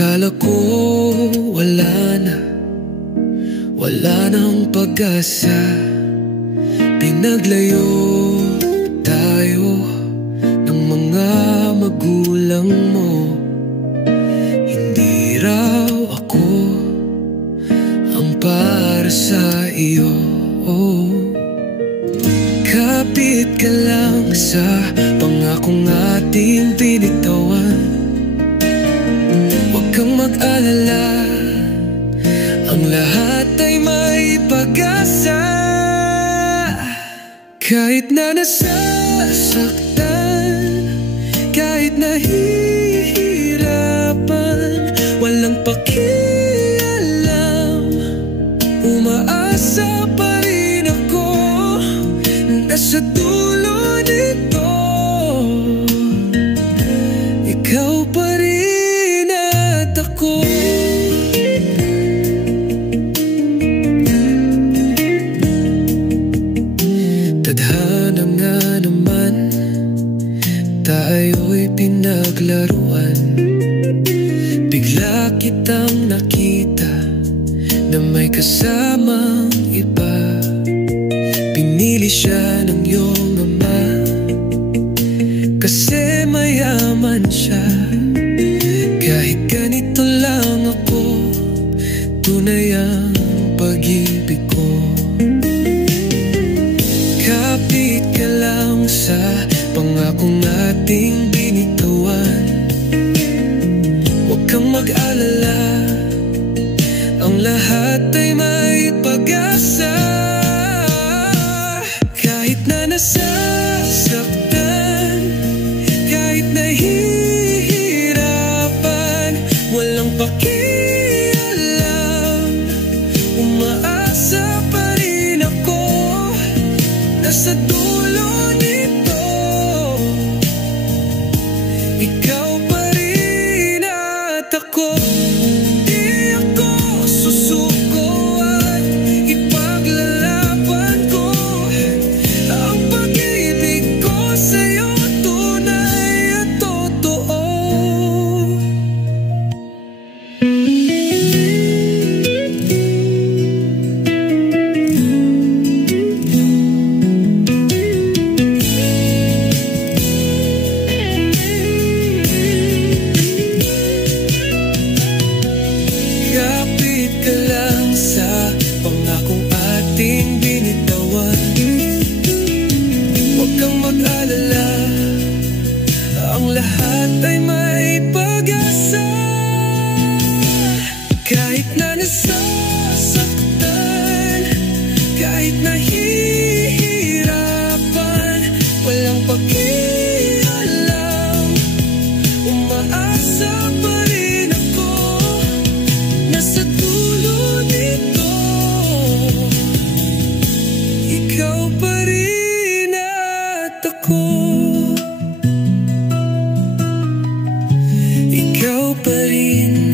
Akala ko wala nang pag-asa. Pinaglayo tayo ng mga magulang mo. Hindi raw ako ang para sa iyo. Kapit ka lang sa pangakong ating binitawan. Huwag kang mag-alala, ang lahat ay may pag-asa. Kahit na nasasaktan, kahit nahihirapan, walang pakialam, umaasa pa rin ako. Nasa dulo nito, ikaw pa rin at ako. Tadhana nga naman, tayo'y pinaglaruan. Bigla kitang nakita na may kasamang iba. Pinili siya ng iyong ama kasi mayaman siya. Kahit ganito lang ako, tunay ang pag-ibig ko. Kapit ka lang sa pangakong ating binitawan. Huwag kang mag-alala, ang lahat ay may pag-asa. Kahit na nasasaktan, kahit nahihirapan, walang pakialam, umaasa pa rin ako. Nasa dulo nito, ikaw pa rin at ako. Di ako susuko at ipaglalaban ko. Ang pag-ibig ko sa'yo tunay at totoo. Kapit ka lang sa pangakong ating binitawan. Huwag kang mag-alala, ang lahat ay may pag-asa. Kahit na nasasaktan, kahit nahihirapan, walang pakialam, umaasa pa rin ako. Nasa dulo nito, ikaw pa rin at ako. Ikaw pa rin